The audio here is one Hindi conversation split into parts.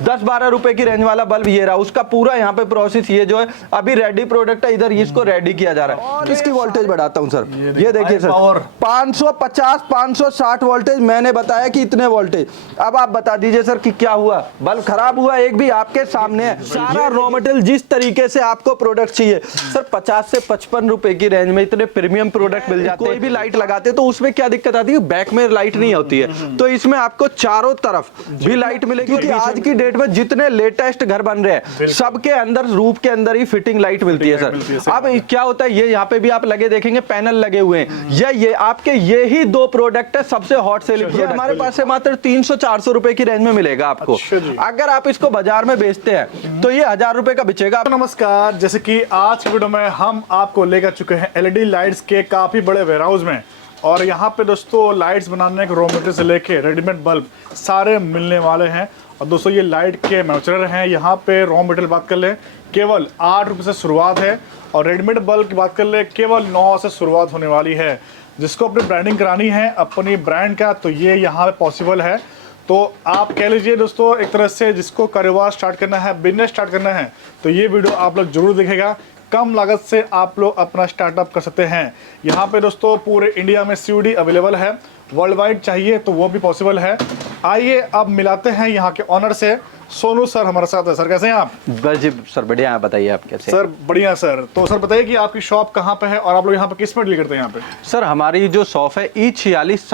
10-12 रुपए की रेंज वाला बल्ब ये रहा, उसका पूरा यहाँ पे प्रोसेस ये जो है अभी रेडी प्रोडक्ट है, इधर इसको रेडी किया जा रहा है। इसकी वोल्टेज बढ़ाता हूँ सर, ये देखिए सर 550 560 वोल्टेज, मैंने बताया कि इतने वोल्टेज। अब आप बता दीजिए सर कि क्या हुआ, बल्ब खराब हुआ एक भी? आपके सामने है सारा रॉ मटेरियल जिस तरीके से आपको प्रोडक्ट चाहिए सर। 50 से 55 रुपए की रेंज में इतने प्रीमियम प्रोडक्ट मिल जाते हैं। कोई भी लाइट लगाते तो उसमें क्या दिक्कत आती है, बैक में लाइट नहीं होती है, तो इसमें आपको चारों तरफ भी लाइट मिलेगी। क्योंकि आज की डेट में जितने लेटेस्ट घर बन रहे हैं सबके अंदर रूफ के अंदर ही फिटिंग लाइट मिलती है सर। अब क्या होता है, ये यहाँ पे भी आप लगे देखेंगे पैनल लगे हुए हैं, ये आपके ये ही दो प्रोडक्ट है सबसे हॉट सेलिंग। ये हमारे पास से मात्र 300-400 रुपए की रेंज में मिलेगा आपको। अगर आप इसको बाजार में बेचते हैं तो ये 1000 रुपए का बिचेगा। नमस्कार, जैसे कि आज की वीडियो में हम आपको लेकर चुके हैं एलईडी लाइट्स के काफी बड़े वेयरहाउस में, और यहाँ पे दोस्तों लाइट्स बनाने के रॉ मटेरियल से लेके रेडीमेड बल्ब सारे मिलने वाले हैं। और दोस्तों ये लाइट के मैन्युफैक्चरर हैं। यहाँ पे रॉ मटेरियल बात कर ले केवल 8 रुपये से शुरुआत है, और रेडीमेड बल्ब की बात कर ले केवल 9 से शुरुआत होने वाली है। जिसको अपनी ब्रांडिंग करानी है अपनी ब्रांड का, तो ये यहाँ पे पॉसिबल है। तो आप कह लीजिए दोस्तों, एक तरह से जिसको कारोबार स्टार्ट करना है, बिजनेस स्टार्ट करना है, तो ये वीडियो आप लोग जरूर देखेगा। कम लागत से आप लोग अपना स्टार्टअप कर सकते हैं। यहाँ पे दोस्तों पूरे इंडिया में सीओडी अवेलेबल है, वर्ल्ड वाइड चाहिए तो वो भी पॉसिबल है। आइए अब मिलाते हैं यहाँ के ऑनर से। सोनू सर हमारे साथ है। सर कैसे हैं आप? बस जी सर बढ़िया, बताइए आप कैसे? सर बढ़िया सर। तो सर बताइए कि आपकी शॉप कहाँ पे है और आप लोग यहाँ पे किस में डील करते हैं? यहाँ पे सर हमारी जो शॉप है E46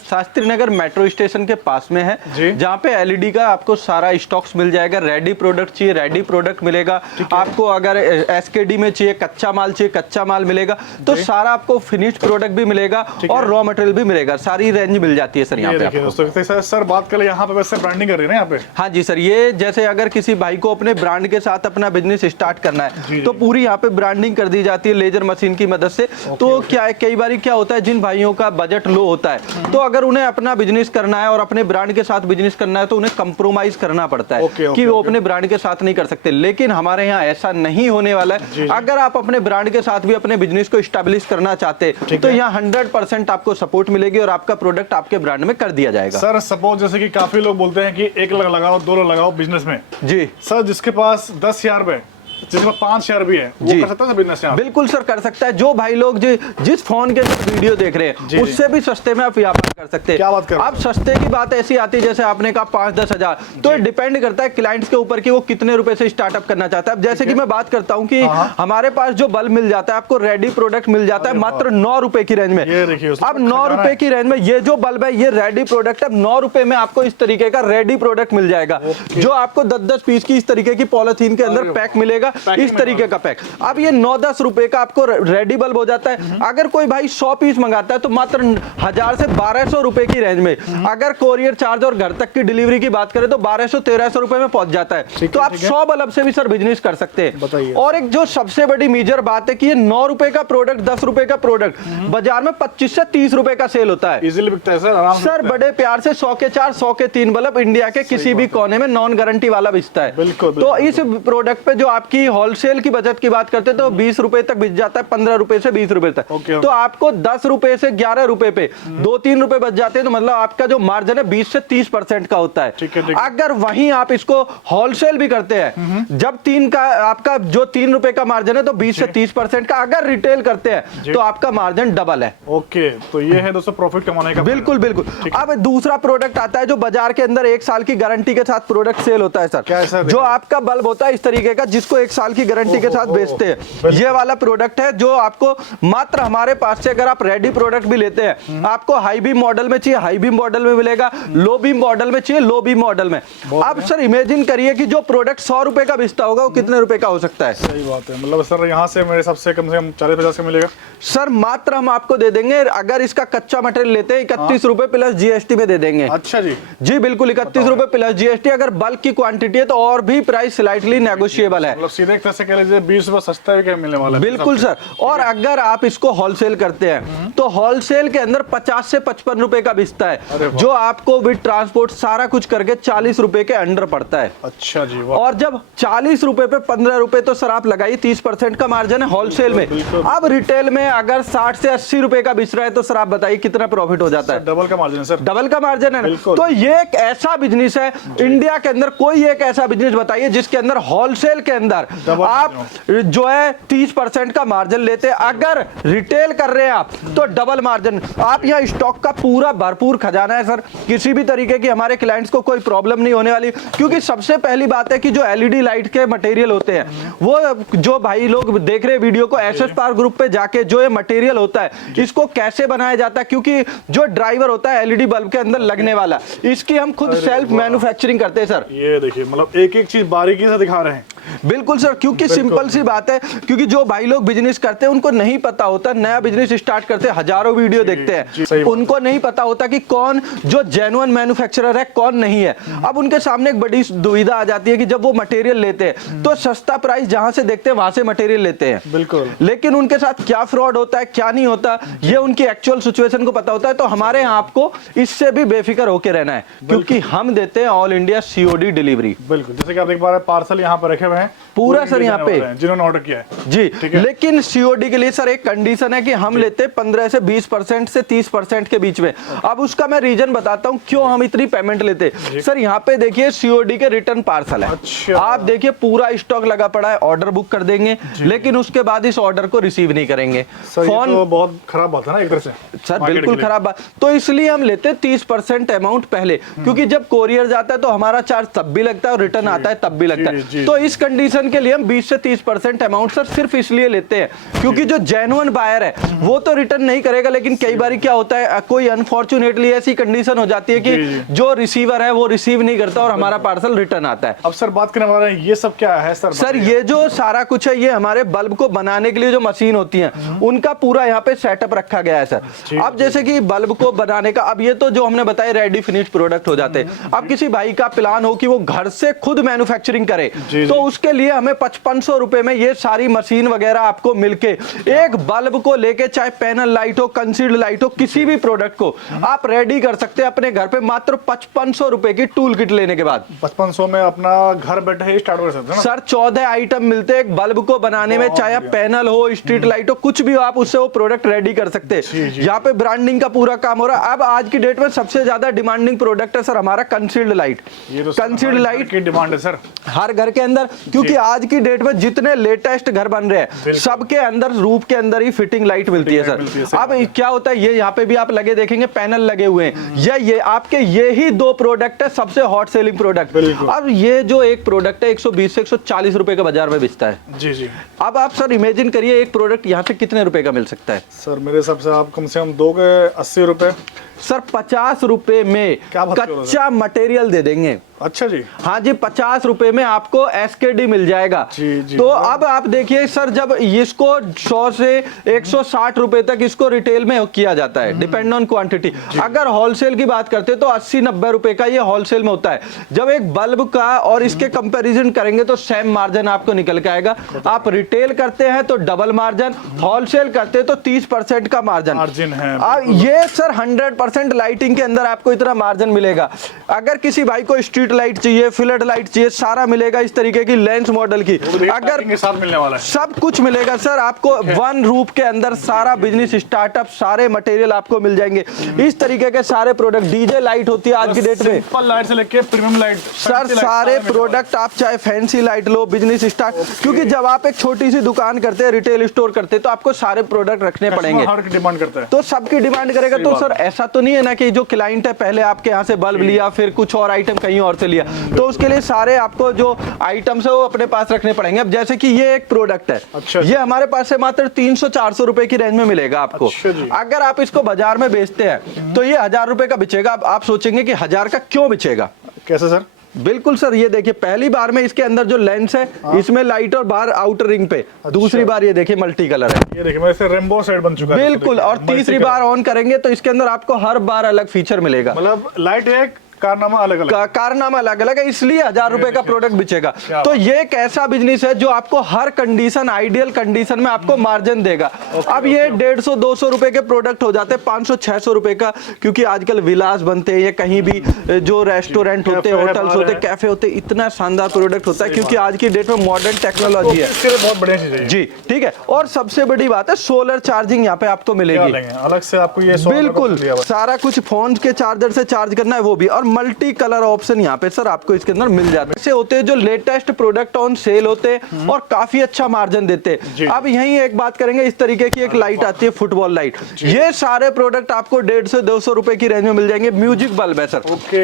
Shastri Nagar metro station के पास में है, जहाँ पे एलईडी का आपको सारा स्टॉक्स मिल जाएगा। रेडी प्रोडक्ट चाहिए रेडी प्रोडक्ट मिलेगा आपको, अगर एसकेडी में चाहिए कच्चा माल चाहिए कच्चा माल मिलेगा, तो सारा आपको फिनिश्ड प्रोडक्ट भी मिलेगा और रॉ मटेरियल भी मिलेगा, सारी रेंज मिल जाती है सर यहाँ पे दोस्तों। सर बात करें यहाँ पे वैसे ब्रांडिंग कर रही है ना यहाँ पे? हाँ जी सर, ये जैसे अगर किसी भाई को अपने ब्रांड के साथ अपना बिजनेस स्टार्ट करना है तो पूरी यहाँ पे ब्रांडिंग कर दी जाती है लेजर मशीन की मदद से। तो क्या है, कई बार क्या होता है, जिन भाइयों का बजट लो होता है तो अगर उन्हें अपना बिजनेस करना है और अपने ब्रांड के साथ बिजनेस करना है तो उन्हें कंप्रोमाइज करना पड़ता है कि वो अपने ब्रांड के साथ नहीं कर सकते। लेकिन हमारे यहाँ ऐसा नहीं होने वाला है। अगर आप अपने ब्रांड के साथ भी अपने बिजनेस को स्टैब्लिश करना चाहते हैं तो यहाँ 100% आपको सपोर्ट मिलेगी और आपका प्रोडक्ट आपके ब्रांड में कर दिया जाएगा। सर सपोज जैसे कि काफी लोग बोलते हैं कि 1 लाख लगाओ 2 लाख लगाओ बिजनेस में। जी सर, जिसके पास 10,000 रुपए, जिसके पास 5,000 भी है, वो कर सकता है बिजनेस यहाँ? बिल्कुल सर कर सकता है। जो भाई लोग जिस फोन के वीडियो देख रहे हैं उससे भी सस्ते में आप व्यापार कर सकते हैं। क्या बात कर रहे हैं? अब सस्ते की बात ऐसी आती है जैसे आपने कहा 5-10 हजार, तो डिपेंड करता है क्लाइंट्स के ऊपर कि वो कितने रुपए से स्टार्टअप करना चाहता है। अब जैसे कि मैं बात करता हूँ कि हमारे पास जो बल्ब मिल जाता है आपको रेडी प्रोडक्ट मिल जाता है मात्र 9 रुपए की रेंज में। अब 9 रुपए की रेंज में ये जो बल्ब है ये रेडी प्रोडक्ट है। 9 रुपए में आपको इस तरीके का रेडी प्रोडक्ट मिल जाएगा, जो आपको 10-10 पीस की इस तरीके की पॉलिथीन के अंदर पैक मिलेगा, इस तरीके का पैक। अब ये 9-10 रुपए का आपको रेडी बल्ब हो जाता है। अगर कोई भाई 100 पीस मंगाता है तो मात्र 1000 से 1200 रुपए की रेंज में, अगर कोरियर चार्ज और घर तक की डिलीवरी की बात करें तो 1200-1300 रुपए में पहुंच जाता है। तो आप 100 बल्ब से भी सर बिजनेस कर सकते हैं। और एक जो सबसे बड़ी मेजर बात है कि ये 9 रुपए का प्रोडक्ट 10 रुपए का प्रोडक्ट बाजार में 25 से 30 रुपए का सेल होता है। इजीली बिकता है सर, आराम से। सर बड़े प्यार से 100 के 4 100 के 3 बल्ब इंडिया के किसी भी कोने में नॉन गारंटी वाला बिकता है। तो इस प्रोडक्ट पे जो आपकी होलसेल की बचत की बात करते तो 20 रुपए तक बिक जाता है, 15 रुपए से 20 रुपए तक। तो आपको 10 रुपए से 11 रुपए पे 2-3 रुपए बच जाते हैं, तो मतलब आपका जो मार्जिन है 20 से 30% का होता है। अगर वहीं आप इसको होलसेल भी करते हैं, जब 3 का आपका जो 3 रुपए का मार्जिन है तो 20 से 30% का, अगर रिटेल करते हैं तो आपका मार्जिन डबल है। ओके, तो ये है दोस्तों प्रॉफिट कमाने का। बिल्कुल बिल्कुल। अब दूसरा प्रोडक्ट आता है जो बाजार के अंदर 1 साल की गारंटी के साथ प्रोडक्ट सेल होता है सर। जो आपका बल्ब होता है इस तरीके का जिसको 1 साल की गारंटी के साथ बेचते हैं, ये वाला प्रोडक्ट है जो आपको मात्र हमारे पास से, अगर आप रेडी प्रोडक्ट भी लेते हैं, आपको हाई बीम मॉडल में चाहिए हाई बीम मॉडल में मिलेगा, लो बीम मॉडल में चाहिए लो बीम मॉडल में। अब सर इमेजिन करिए कि जो प्रोडक्ट 100 रुपए का बेचता होगा वो कितने रुपए का हो सकता है? सही बात है। मतलब सर यहाँ से मेरे हिसाब से कम 40-50 का मिलेगा सर। मात्र हम आपको दे देंगे, अगर इसका कच्चा मटेरियल लेते हैं 31 रुपए प्लस जीएसटी में दे देंगे। अच्छा जी। जी बिल्कुल 31 रुपए प्लस जीएसटी। अगर बल्क की क्वांटिटी है तो और भी प्राइस स्लाइटली नेगोशिएबल है। सीधे एक तरह से कह लीजिए 20 रुपए सस्ता भी क्या मिलने वाला है। बिल्कुल सर। और अगर आप इसको होलसेल करते हैं तो होलसेल के अंदर 50 से 55 रुपए का बिकता है, जो आपको विद ट्रांसपोर्ट सारा कुछ करके 40 रुपए के अंडर पड़ता है। अच्छा जी, वाह। और जब 40 रुपए पे 15 रुपए तो सर आप लगाइए 30% का मार्जिन है होलसेल में। अब रिटेल में अगर 60 से 80 रुपए का बिच रहा है तो सर आप बताइए कितना प्रॉफिट हो जाता है। डबल का मार्जिन है सर, डबल का मार्जिन है ना। बिल्कुल। तो ये एक ऐसा बिजनेस है इंडिया के अंदर, कोई एक ऐसा बिजनेस बताइए जिसके अंदर होलसेल के अंदर आप जो है 30% का मार्जिन लेते हैं। अगर रिटेल कर रहे हैं आप तो डबल मार्जिन। आप यहाँ स्टॉक का पूरा भरपूर खजाना है सर, किसी भी तरीके की हमारे क्लाइंट्स को कोई प्रॉब्लम नहीं होने वाली। क्योंकि सबसे पहली बात है कि जो एलईडी लाइट के मटेरियल होते हैं वो जो भाई लोग देख रहे हैं वीडियो को, एसएस पावर ग्रुप पे जाके जो ये मटेरियल होता है इसको कैसे बनाया जाता है, क्योंकि जो ड्राइवर होता है एलईडी बल्ब के अंदर लगने वाला, इसकी हम खुद सेल्फ मैन्युफैक्चरिंग करते हैं सर। ये देखिए मतलब एक एक चीज बारीकी से दिखा रहे हैं। बिल्कुल सर, क्योंकि सिंपल सी बात है, क्योंकि जो भाई लोग बिजनेस करते हैं उनको नहीं पता होता, नया बिजनेस स्टार्ट करते हैं हजारों वीडियो देखते हैं, उनको नहीं पता होता कि कौन जो जेन्युइन मैन्युफैक्चरर है कौन नहीं है। अब उनके सामने एक बड़ी दुविधा आ जाती है कि जब वो मटेरियल लेते हैं तो सस्ता प्राइस जहां से देखते हैं वहां से मटेरियल लेते हैं। बिल्कुल। लेकिन उनके साथ क्या फ्रॉड होता है क्या नहीं होता ये उनकी एक्चुअल सिचुएशन को पता होता है। तो हमारे यहाँ आपको इससे भी बेफिक्र होकर रहना है, क्योंकि हम देते हैं ऑल इंडिया सीओडी डिलीवरी। बिल्कुल, जैसे कि आप देख पा रहे हैं पार्सल यहाँ पर रखे हुए हैं पूरा सर यहाँ पे जिन्होंने ऑर्डर किया है जी। लेकिन सीओडी के लिए सर एक कंडीशन है कि हम लेते हैं 15 से 20% से 30% के बीच में। अब उसका मैं रीजन बताता हूँ क्यों हम इतनी पेमेंट लेते हैं। सर यहाँ पे देखिए सीओडी के रिटर्न पार्सल है। अच्छा। आप देखिए पूरा स्टॉक लगा पड़ा है, ऑर्डर बुक कर देंगे लेकिन उसके बाद इस ऑर्डर को रिसीव नहीं करेंगे। फोन तो बहुत खराब बात है ना एक तरह से सर, बिल्कुल खराब बात। तो इसलिए हम लेते हैं 30% अमाउंट पहले, क्योंकि जब कोरियर जाता है तो हमारा चार्ज तब भी लगता है और रिटर्न आता है तब भी लगता है। तो इस कंडीशन के लिए हम 20 से 30% अमाउंट सर सिर्फ इसलिए लेते हैं क्योंकि जो जेन्युइन बायर है वो तो रिटर्न नहीं करेगा, लेकिन कई बार क्या होता है कोई अनफॉर्चुनेटली ऐसी कंडीशन हो जाती है कि जो रिसीवर है वो रिसीव नहीं करता और हमारा पार्सल रिटर्न आता है। अब सर बात करने वाले हैं ये सब क्या है सर? सर ये जो सारा कुछ है ये हमारे बल्ब को बनाने के लिए जो मशीन होती है उनका पूरा यहाँ पे सेटअप रखा गया है सर। अब जैसे कि बल्ब को बनाने का, अब ये तो जो हमने बताया रेडी फिनिश प्रोडक्ट हो जाते हैं। अब किसी भाई का प्लान हो कि वो घर से खुद मैन्युफैक्चरिंग करे तो उसके लिए हमें 5500 रुपए में ये सारी मशीन वगैरह आपको मिलके एक बल्ब को लेके चाहे पैनल लाइट हो कंसील्ड लाइट हो किसी भी प्रोडक्ट को आप रेडी कर सकते हैं अपने घर पे मात्र 5500 रुपए की टूल किट लेने के बाद। 5500 में अपना घर बैठे ही स्टार्ट कर सकते हैं सर 14 आइटम मिलते हैं एक बल्ब को बनाने में, चाहे पैनल हो स्ट्रीट लाइट हो कुछ भी हो आप उससे वो प्रोडक्ट रेडी कर सकते हैं। यहाँ पे ब्रांडिंग का पूरा काम हो रहा है। अब आज की डेट में सबसे ज्यादा डिमांडिंग प्रोडक्ट है सर हमारा कंसील्ड लाइट। कंसील्ड लाइट की डिमांड है सर हर घर के अंदर, क्योंकि आज की डेट में जितने लेटेस्ट घर बन रहे हैं सबके अंदर रूफ के अंदर ही फिटिंग लाइट मिलती है सर। अब क्या होता है ये यहाँ पे भी आप लगे देखेंगे पैनल लगे हुए हैं, ये आपके ये ही दो प्रोडक्ट है सबसे हॉट सेलिंग प्रोडक्ट। अब ये जो एक प्रोडक्ट है 120 से 140 रुपए का बाजार में बिकता है जी जी। अब आप सर इमेजिन करिए एक प्रोडक्ट यहाँ पे कितने रुपए का मिल सकता है? सर मेरे हिसाब से आप कम से कम दोगे 80 रुपए। सर 50 रुपए में कच्चा मटेरियल दे देंगे। अच्छा जी। हाँ जी 50 रुपए में आपको एसकेडी मिल जाएगा जी। तो अब आप देखिए सर जब इसको 100 से 160 रुपए तक इसको रिटेल में किया जाता है डिपेंड ऑन क्वांटिटी। अगर होलसेल की बात करते तो 80-90 रुपए का ये होलसेल में होता है। जब एक बल्ब का और इसके कंपैरिजन करेंगे तो सेम मार्जिन आपको निकल के आएगा। आप रिटेल करते हैं तो डबल मार्जिन, होलसेल करते हैं तो 30% का मार्जिन है। ये सर 100% लाइटिंग के अंदर आपको इतना मार्जिन मिलेगा। अगर किसी भाई को स्ट्रीट लाइट चाहिए फिलर लाइट चाहिए सारा मिलेगा इस तरीके की लेंस मॉडल की, अगर के साथ मिलने वाला है सब कुछ मिलेगा सर आपको। वन रूफ के अंदर सारा बिजनेस स्टार्टअप सारे मटेरियल आपको मिल जाएंगे। इस तरीके के सारे प्रोडक्ट, डीजे लाइट होती है आज की डेट में, सिंपल लाइट से लेके प्रीमियम लाइट सर सारे प्रोडक्ट आप चाहे फैंसी लाइट लो बिजनेस स्टार्ट, क्योंकि जब आप एक छोटी सी दुकान करते हैं रिटेल स्टोर करते हैं तो आपको सारे प्रोडक्ट रखने पड़ेंगे। हर की डिमांड करता है तो सबकी डिमांड करेगा। तो सर ऐसा तो नहीं है ना कि जो क्लाइंट है पहले आपके यहाँ से बल्ब लिया फिर कुछ और आइटम कहीं और से लिया, तो उसके लिए सारे आपको जो आइटम्स है वो अपने पास रखने पड़ेंगे। अब जैसे कि ये एक प्रोडक्ट है, अच्छा ये हमारे पास से मात्र 300-400 रुपए की रेंज में मिलेगा आपको। अच्छा अगर आप इसको बाजार में बेचते हैं तो ये 1000 रुपए का बिचेगा। अब आप सोचेंगे कि 1000 का क्यों बिचेगा? कैसे सर? बिल्कुल सर, ये देखिए पहली बार में इसके अंदर जो लेंस है इसमें लाइट और बाहर आउटर रिंग पे, दूसरी बार ये देखिए मल्टी कलर है, ये देखिए वैसे रेनबो सेट बन चुका है बिल्कुल। और तीसरी बार ऑन करेंगे तो इसके अंदर आपको हर बार अलग फीचर मिलेगा। मतलब लाइट एक कारनामा अलग अलग, कारनामा अलग अलग है, इसलिए 1000 रुपए का प्रोडक्ट बिचेगा। तो ये एक ऐसा बिजनेस है जो आपको हर कंडीशन, आइडियल कंडीशन में आपको मार्जिन देगा। अब ये 150-200 रुपए के प्रोडक्ट हो जाते हैं 500-600 रुपए का, क्योंकि आजकल विलास बनते हैं, या कहीं भी जो रेस्टोरेंट होते हैं, होटल्स होते हैं, कैफे होते हैं, इतना शानदार प्रोडक्ट होता है, क्योंकि आज की डेट में मॉडर्न टेक्नोलॉजी है। इसके लिए बहुत बढ़िया चीज है जी, ठीक है। और सबसे बड़ी बात है सोलर चार्जिंग यहाँ पे आपको मिलेगी, अलग से आपको ये बिल्कुल सारा कुछ फोन के चार्जर से चार्ज करना है वो भी, और मल्टी कलर ऑप्शन यहाँ पे सर आपको इसके अंदर मिल जाते हैं। ऐसे होते हैं जो लेटेस्ट प्रोडक्ट ऑन सेल होते हैं और काफी अच्छा मार्जिन देते हैं। अब यही एक बात करेंगे, इस तरीके की एक लाइट आती है, फुटबॉल लाइट, ये सारे प्रोडक्ट आपको 150 से 200 रुपए की रेंज में मिल जाएंगे। म्यूजिक बल्ब है सर,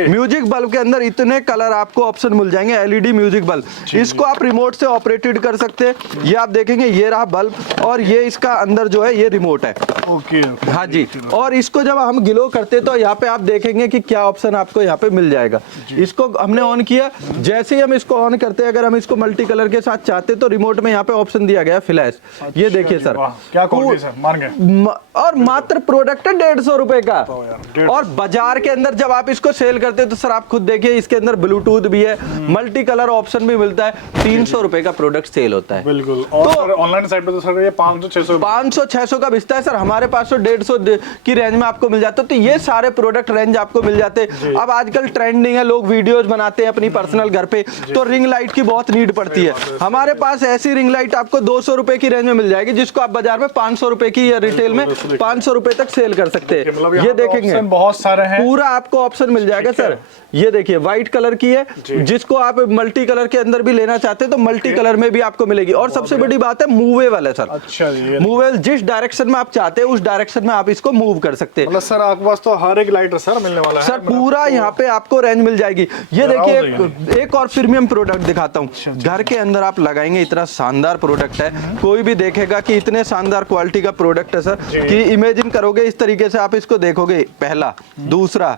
म्यूजिक बल्ब के अंदर इतने कलर आपको ऑप्शन मिल जाएंगे, एलईडी म्यूजिक बल्ब, इसको आप रिमोट से ऑपरेटेड कर सकते हैं। ये आप देखेंगे, ये रहा बल्ब, और ये इसका अंदर जो है ये रिमोट है। हाँ जी, और इसको जब हम ग्लो करते हैं तो यहाँ पे आप देखेंगे कि क्या ऑप्शन आपको यहाँ पे मिल जाएगा। इसको हमने ऑन किया, जैसे ही हम इसको ऑन करते हैं, अगर हम इसको मल्टी कलर के साथ चाहते तो रिमोट में यहाँ पे ऑप्शन दिया गया फ्लैश। ये देखिए सर, क्या क्वालिटी है, मान गए। और मात्र प्रोडक्ट है 150 रुपए का। और बाजार के अंदर जब आप इसको सेल करते हैं तो सर आप खुद देखिए, इसके अंदर ब्लूटूथ भी है, मल्टी कलर ऑप्शन भी मिलता है, 300 रुपए का प्रोडक्ट सेल होता है। बिल्कुल। और ऑनलाइन साइट पे तो सर ये 500-600 का बिकता है सर, हमारे पास तो 150 की रेंज में आपको मिल जाता है। तो ये सारे प्रोडक्ट रेंज आपको मिल जाते हैं। अब आजकल ट्रेंडिंग है, लोग वीडियोस बनाते हैं अपनी पर्सनल घर पे, तो रिंग लाइट की बहुत नीड पड़ती है। हमारे पास ऐसी रिंग लाइट आपको 200 रुपए की रेंज में मिल जाएगी, जिसको आप बाजार में 500 रुपए की या रिटेल में 500 रुपए तक सेल कर सकते हैं। ये देखेंगे बहुत सारे हैं, पूरा आपको ऑप्शन मिल जाएगा सर। ये देखिए व्हाइट कलर की है, जिसको आप मल्टी कलर के अंदर भी लेना चाहते हैं तो मल्टी कलर में भी आपको मिलेगी। और सबसे बड़ी बात है मूवेबल है सर। अच्छा जी, मूवेबल, जिस डायरेक्शन में आप चाहते हैं उस डायरेक्शन में आप इसको मूव कर सकते हैं। मतलब सर आपके पास तो हर एक लाइट सर मिलने वाला है सर, पूरा यहाँ पे आपको रेंज मिल जाएगी। ये देखिए एक और प्रीमियम प्रोडक्ट दिखाता हूँ, घर के अंदर आप लगाएंगे, इतना शानदार प्रोडक्ट है, कोई भी देखेगा कि इतने शानदार क्वालिटी का प्रोडक्ट है सर, कि इमेजिन करोगे इस तरीके से आप इसको देखोगे, पहला, दूसरा,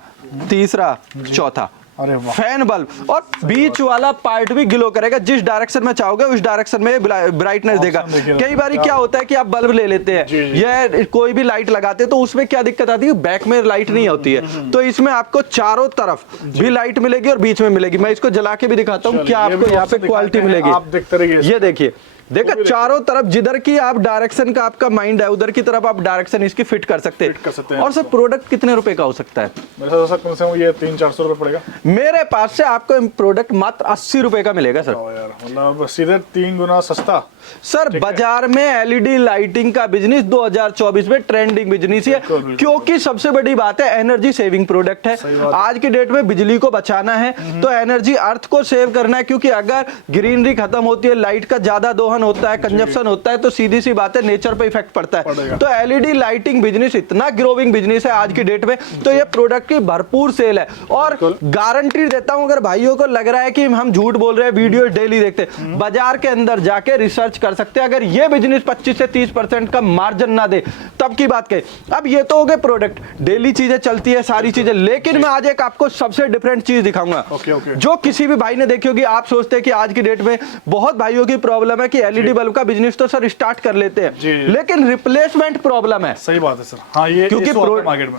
तीसरा, चौथा, फैन बल्ब, और बीच वाला पार्ट भी ग्लो करेगा, जिस डायरेक्शन में चाहोगे उस डायरेक्शन में ब्राइटनेस देगा। कई बार क्या होता है कि आप बल्ब ले लेते हैं या कोई भी लाइट लगाते हैं तो उसमें क्या दिक्कत आती है, बैक में लाइट नहीं होती है, तो इसमें आपको चारों तरफ भी लाइट मिलेगी और बीच में मिलेगी। मैं इसको जला के भी दिखाता हूँ क्या आपको यहाँ पे क्वालिटी मिलेगी। आप देखते रहिए, ये देखिए, देखा चारों तरफ जिधर की आप डायरेक्शन का आपका माइंड है उधर की तरफ आप डायरेक्शन इसकी फिट कर सकते हैं। और सर प्रोडक्ट कितने रुपए का हो सकता है? मेरे साथ ये 300-400 रुपए पड़ेगा। मेरे पास से आपको प्रोडक्ट मात्र 80 रुपए का मिलेगा सर। मतलब सीधे 3 गुना सस्ता सर। बाजार में एलईडी लाइटिंग का बिजनेस 2024 में ट्रेंडिंग बिजनेस है, क्योंकि सबसे बड़ी बात है एनर्जी सेविंग प्रोडक्ट है। आज की डेट में बिजली को बचाना है तो एनर्जी अर्थ को सेव करना है, क्योंकि अगर ग्रीनरी खत्म होती है, लाइट का ज्यादा दोहन होता है, कंजप्शन होता है, तो सीधी सी बात है नेचर पे इफेक्ट पड़ता है। तो एलईडी लाइटिंग बिजनेस इतना ग्रोइंग बिजनेस है आज की डेट में, तो ये प्रोडक्ट की भरपूर सेल है। और गारंटी देता हूं, अगर भाइयों को लग रहा है कि हम झूठ बोल रहे हैं, वीडियो डेली देखते, बाजार के अंदर जाके रिसर्च कर सकते हैं। अगर ये बिजनेस 25 से 30% का मार्जिन ना दे तब की बात कहें। अब ये तो हो गए प्रोडक्ट, डेली चीजें चलती है सारी चीजें, लेकिन मैं आज एक आपको सबसे डिफरेंट चीज दिखाऊंगा जो किसी भी भाई ने देखी होगी। आप सोचते हैं कि आज की डेट में बहुत भाइयों की प्रॉब्लम है कि एलईडी बल्ब का बिजनेस तो सर स्टार्ट कर लेते हैं, लेकिन रिप्लेसमेंट प्रॉब्लम है। सही बात है सर। हाँ, ये क्योंकि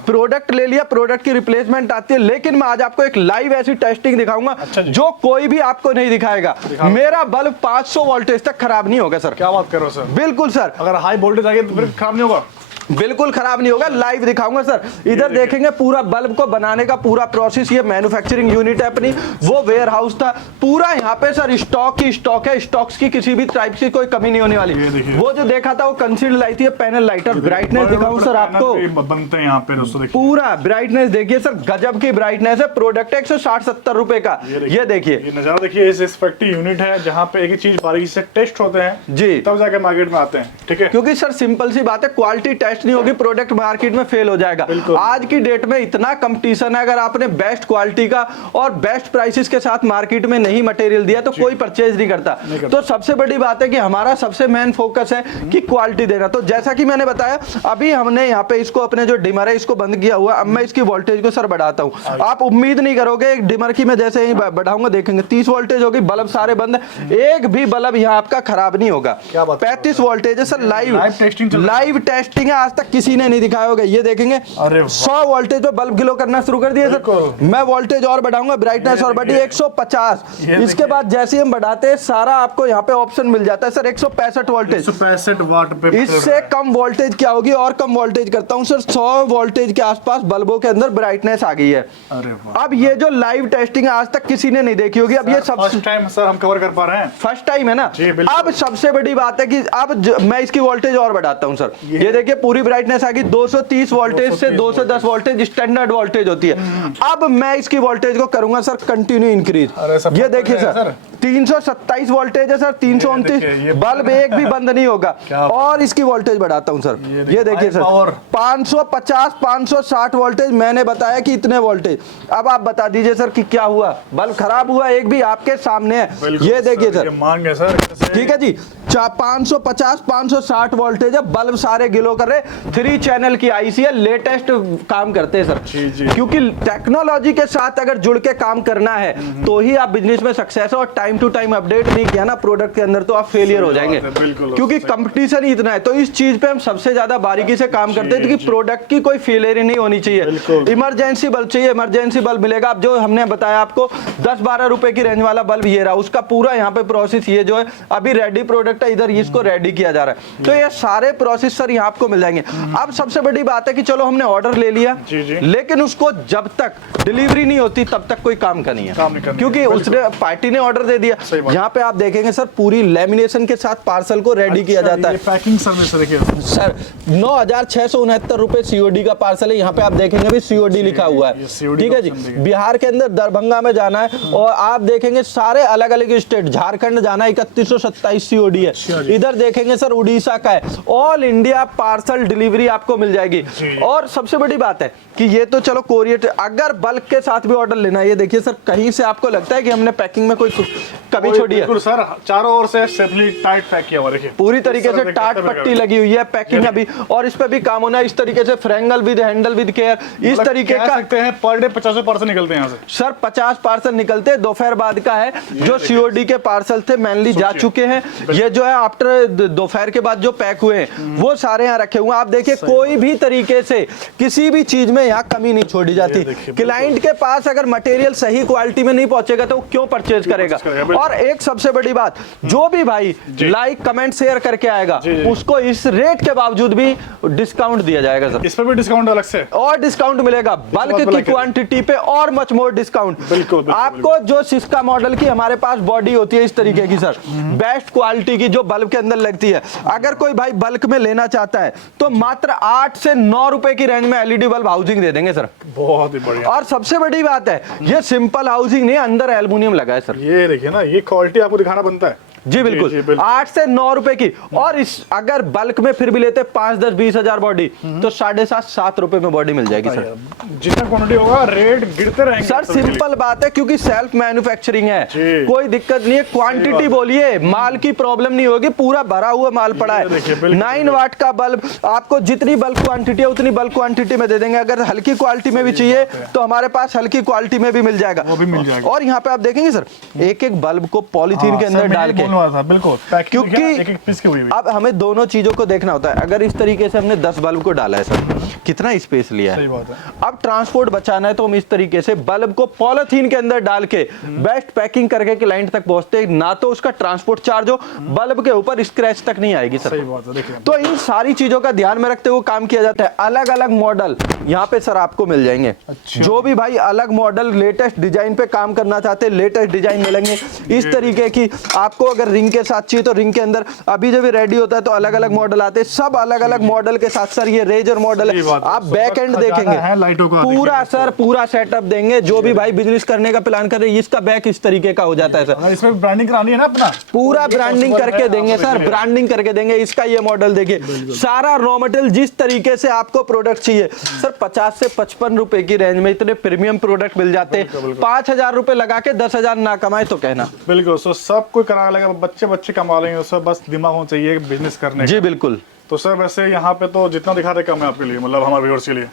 प्रोडक्ट ले लिया, प्रोडक्ट की रिप्लेसमेंट आती है, लेकिन मैं आज आपको एक लाइव ऐसी टेस्टिंग दिखाऊंगा जो कोई भी आपको नहीं दिखाएगा। मेरा बल्ब 500 वोल्टेज तक खराब नहीं होगा सर। क्या बात कर रहे हो सर? बिल्कुल सर। अगर हाई वोल्टेज आ गई तो फिर खराब नहीं होगा? बिल्कुल खराब नहीं होगा, लाइव दिखाऊंगा सर। इधर देखेंगे पूरा बल्ब को बनाने का पूरा प्रोसेस, ये मैन्युफैक्चरिंग यूनिट है अपनी, वो वेयर हाउस था पूरा। यहाँ पे सर स्टॉक ही स्टॉक है, स्टॉक्स की किसी भी टाइप की कोई कमी नहीं होने वाली। वो जो देखा था वो कंसील्ड लाइट थी, पैनल लाइट। और ब्राइटनेस दिखाऊं सर आपको, बनते हैं यहाँ पे दोस्तों, देखिए पूरा ब्राइटनेस देखिए सर, गजब की ब्राइटनेस है। प्रोडक्ट 160-70 रुपए का। ये देखिए, ये नजारा देखिए, इस फैक्ट्री यूनिट है जहाँ पे एक ही चीज बारीकी से टेस्ट होते हैं जी, तब जाके मार्केट में आते हैं। ठीक है, क्योंकि सर सिंपल सी बात है, क्वालिटी टेस्ट नहीं होगी प्रोडक्ट मार्केट में फेल हो जाएगा। आज की डेट में इतना कंपटीशन है, अगर आपने बेस्ट क्वालिटी का और बेस्ट प्राइसेस के साथ मार्केट में नहीं मटेरियल दिया तो कोई परचेज नहीं करता। तो सबसे बड़ी बात है कि हमारा सबसे मेन फोकस है कि क्वालिटी देना। तो जैसा कि मैंने बताया, अभी हमने यहाँ पे इसको अपने जो डिमर है इसको बंद किया हुआ। अब मैं इसकी वोल्टेज को सर बढ़ाता हूँ। आप उम्मीद नहीं करोगे, एक डिमर की मैं जैसे ही बढ़ाऊंगा देखेंगे 30 वोल्टेज होगी, बल्ब सारे बंद, एक भी बल्ब यहाँ आपका खराब नहीं होगा। 35 वोल्टेज है सर। लाइव टेस्टिंग है। आज तक किसी ने नहीं दिखाया होगा। ये देखेंगे अरे वाह। 100 वोल्टेज पे बल्ब ग्लो करना शुरू कर दिए सर। मैं वोल्टेज और बढ़ाऊंगा, ब्राइटनेस और बढ़ी 150। इसके बाद जैसे ही हम बढ़ाते हैं सारा आपको यहाँ पे ऑप्शन मिल जाता है सर। 165 वोल्टेज, 165 वाट पे। इससे कम वोल्टेज क्या होगी, और कम वोल्टेज करता हूँ सर। 100 वोल्टेज के आसपास बल्बों के अंदर ब्राइटनेस आ गई है। अरे वाह। अब ये जो लाइव टेस्टिंग आज तक किसी ने नहीं देखी होगी, अब ये सब फर्स्ट टाइम सर हम कवर कर पा रहे हैं। फर्स्ट टाइम है ना। जी, बिल्कुल। अब सबसे बड़ी बात है कि अब मैं इसकी वोल्टेज और बढ़ाता हूं सर। ये देखिए पूरी ब्राइटनेस आ गई। 230 वोल्टेज से 210 वोल्टेज स्टैंडर्ड वोल्टेज होती है। अब मैं इसकी वोल्टेज को करूंगा सर कंटिन्यू इंक्रीज। ये देखिए सर 327 वोल्टेज है सर, 329। बल्ब एक भी बंद नहीं होगा। और इसकी वोल्टेज बढ़ाता हूं सर। ये देखिए सर 550 560 वोल्टेज, मैंने बताया कि इतने वोल्टेज। अब आप बता दीजिए सर कि क्या हुआ, बल्ब खराब हुआ एक भी? आपके सामने है। ये देखिए सर, मांग है सर। ठीक है जी। 550 560 वोल्टेज है, बल्ब सारे ग्लो कर रहे। 3 चैनल की आईसी है, लेटेस्ट काम करते हैं सर। जी। क्योंकि टेक्नोलॉजी के साथ अगर जुड़ के काम करना है तो ही आप बिजनेस में सक्सेस हो। और टाइम टू टाइम अपडेट नहीं किया ना प्रोडक्ट के अंदर तो आप फेलियर हो जाएंगे। क्योंकि कंपटीशन ही इतना है। तो इस चीज पे हम सबसे ज्यादा बारीकी से काम करते हैं कि प्रोडक्ट की कोई फेलियर नहीं होनी चाहिए। इमरजेंसी बल्ब चाहिए, इमरजेंसी बल्ब मिलेगा। अब जो हमने बताया आपको 10-12 रुपए की रेंज वाला बल्ब ये रहा, उसका पूरा यहाँ पे प्रोसेस ये जो है अभी रेडी प्रोडक्ट है, इधर इसको रेडी किया जा रहा है। तो ये सारे प्रोसेस सर यहाँ आपको मिल जाएंगे। अब सबसे बड़ी बात है कि चलो हमने ऑर्डर ले लिया, लेकिन उसको जब तक डिलीवरी नहीं होती तब तक कोई काम का नहीं है। क्योंकि उसने पार्टी ने ऑर्डर दे दिया। यहाँ पे आप देखेंगे सर पूरी लेमिनेशन के साथ पार्सल को रेडी किया जाता है। पैकिंग सर्विस देखिए सर 9,669 रुपए सीओडी का पार्सल है। यहाँ पे आप देखेंगे भी सीओडी लिखा हुआ है। ठीक है जी। बिहार के अंदर दरभंगा में जाना है और आप देखेंगे सारे अलग अलग स्टेट, झारखंड जाना है 3127 सीओडी है। इधर देखेंगे सर उड़ीसा का है। ऑल इंडिया पार्सल डिलीवरी आपको मिल जाएगी। और सबसे बड़ी बात है कि ये तो चलो कोरियर, अगर बल्क के साथ भी ऑर्डर लेना है, ये देखिए सर कहीं से आपको लगता है कि हमने पैकिंग में कोई कमी छोड़ी है? बिल्कुल सर, चारों ओर से सेफली टाइट पैक किया हुआ देखिए। पूरी तरीके से टाट पट्टी लगी हुई है पैकिंग अभी। और इस पे भी काम होना है इस तरीके से, फ्रेंगल विद हैंडल विद केयर, इस तरीके का। सकते हैं पर डे 50 पार्सल निकलते हैं यहाँ से सर। 50 पार्सल निकलते हैं। दोपहर बाद का है जो सीओडी के पार्सल थे मेनली जा चुके हैं। ये जो है आफ्टर दोपहर के बाद जो पैक हुए हैं वो सारे यहाँ रखे हुए हैं। आप देखिए कोई भी तरीके से किसी भी चीज में यहाँ कमी नहीं छोड़ी जाती। क्लाइंट के पास अगर मटेरियल सही क्वालिटी में नहीं पहुंचेगा तो वो क्यों परचेज करेगा? और एक सबसे बड़ी बात, जो भी भाई लाइक कमेंट शेयर करके आएगा उसको इस रेट के बावजूद भी डिस्काउंट दिया जाएगा सर। इस पर भी डिस्काउंट अलग से और डिस्काउंट मिलेगा बल्क की क्वांटिटी पे और मच मोर डिस्काउंट। आपको जो सिस्का मॉडल की हमारे पास बॉडी होती है इस तरीके की सर, बेस्ट क्वालिटी की जो बल्ब के अंदर लगती है। अगर कोई भाई बल्क में लेना चाहता है तो मात्र 8 से 9 रुपए की रेंज में एलईडी बल्ब हाउसिंग दे देंगे सर। बहुत ही बढ़िया। और सबसे बड़ी बात है ये सिंपल हाउसिंग नहीं, अंदर एल्युमिनियम लगा है सर। ये देखिए ना, ये क्वालिटी आपको दिखाना बनता है। जी बिल्कुल। 8 से 9 रुपए की। और इस अगर बल्क में फिर भी लेते 5, 10, 20 हजार बॉडी तो 7.5-7 रुपए में बॉडी मिल जाएगी सर। जितना क्वांटिटी होगा रेट गिरते रहेंगे सर। सिंपल बात है क्योंकि सेल्फ मैन्युफैक्चरिंग है, कोई दिक्कत नहीं है। क्वांटिटी बोलिए, माल की प्रॉब्लम नहीं होगी, पूरा भरा हुआ माल पड़ा है। 9 वाट का बल्ब आपको जितनी बल्क क्वांटिटी है उतनी बल्क क्वांटिटी में दे देंगे। अगर हल्की क्वालिटी में भी चाहिए तो हमारे पास हल्की क्वालिटी में भी मिल जाएगा, वो भी मिल जाएगा। और यहाँ पे आप देखेंगे सर एक एक बल्ब को पॉलीथीन के अंदर डाल के, बिल्कुल, क्योंकि एक पीस की हुई। अब हमें दोनों चीजों को देखना होता है। अगर इस तरीके से हमने 10 बल्ब को डाला है सर, कितना स्पेस लिया है। सही बात है। अब ट्रांसपोर्ट बचाना है तो हम इस तरीके से बल्ब को पॉलीथीन के अंदर डाल के बेस्ट पैकिंग करके क्लाइंट तक पहुंचते हैं, ना तो उसका ट्रांसपोर्ट चार्ज हो, बल्ब के ऊपर स्क्रैच तक नहीं आएगी सर। सही बात है, देखिए। तो इन सारी चीजों का ध्यान में रखते हुए काम किया जाता है। अलग अलग मॉडल यहाँ पे सर आपको मिल जाएंगे। जो भी भाई अलग मॉडल लेटेस्ट डिजाइन पे काम करना चाहते हैं, लेटेस्ट डिजाइन मिलेंगे इस तरीके की। आपको अगर रिंग के साथ चाहिए तो रिंग के अंदर अभी जब रेडी होता है तो अलग अलग मॉडल आते हैं, सब अलग अलग मॉडल के साथ सर। ये रेजर मॉडल है, आप बैक एंड देखेंगे पूरा सर पूरा सेटअप देंगे। जो भी भाई बिजनेस करने का प्लान कर रहे हैं इसका बैक इस तरीके का हो जाता है सर। इसमें ब्रांडिंग करानी है ना अपना, पूरा ब्रांडिंग करके देंगे सर, ब्रांडिंग करके देंगे। इसका ये मॉडल देखिए, सारा रॉ मटेरियल जिस तरीके से आपको प्रोडक्ट चाहिए सर। 50 से 55 रुपए की रेंज में इतने प्रीमियम प्रोडक्ट मिल जाते हैं। 5,000 रुपए लगा के 10,000 ना कमाए तो कहना। बिल्कुल। सब कोई करा लेगा, बच्चे कमा लेंगे, उससे बस दिमाग होना चाहिए बिजनेस करने। जी बिल्कुल। तो सर वैसे यहाँ पे तो जितना दिखा रहे कम है आपके लिए, मतलब हमारे व्यूअर्स के लिए।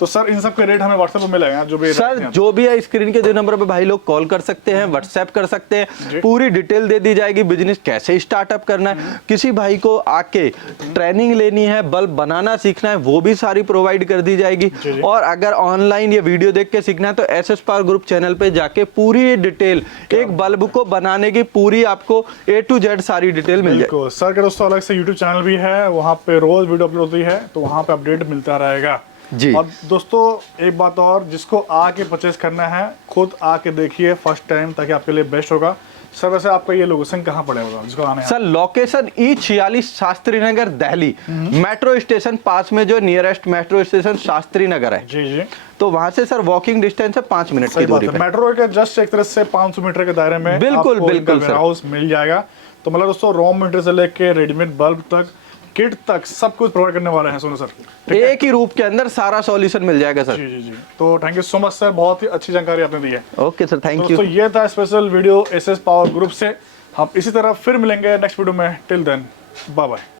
तो सर इन सब के रेट हमें व्हाट्सएप पे मिलेगा जो भी सर जो भी है स्क्रीन के 2 नंबर पे भाई लोग कॉल कर सकते हैं, व्हाट्सएप कर सकते हैं, पूरी डिटेल दे दी जाएगी, बिजनेस कैसे स्टार्टअप करना है, किसी भाई को आके ट्रेनिंग लेनी है, बल्ब बनाना सीखना है, वो भी सारी प्रोवाइड कर दी जाएगी। और अगर ऑनलाइन ये वीडियो देख के सीखना है तो एसएस पावर ग्रुप चैनल पे जाके पूरी डिटेल एक बल्ब को बनाने की पूरी आपको A to Z सारी डिटेल मिल जाएगी। सर के दोस्तों अलग से यूट्यूब चैनल भी है, वहाँ पे रोज वीडियो अपलोड होती है, तो वहाँ पे अपडेट मिलता रहेगा जी। और दोस्तों एक बात और, जिसको आके परचेस करना है खुद आके देखिए फर्स्ट टाइम, ताकि आपके लिए बेस्ट होगा। सर वैसे आपका ये लोकेशन कहाँ पड़ेगा जिसको आने है? Sir location E46 Shastri Nagar Delhi, metro station पास में जो nearest metro station Shastri Nagar है जी जी, तो वहां से सर वॉकिंग डिस्टेंस है 5 मिनट की दूरी पे। मेट्रो के जस्ट एक तरह से 500 मीटर के दायरे में बिल्कुल बिल्कुल सर हाउस मिल जाएगा। तो मतलब दोस्तों रॉ मटेरियल से लेके रेडीमेड बल्ब तक, किट तक सब कुछ प्रोवाइड करने वाले हैं सोनू सर। एक ही रूप के अंदर सारा सॉल्यूशन मिल जाएगा सर। जी जी जी, तो thank you so much sir, बहुत ही अच्छी जानकारी आपने दी है। Okay sir, thank you. दोस्तों ये था special video SS power group से। हम इसी तरह फिर मिलेंगे नेक्स्ट वीडियो में। Till then bye bye.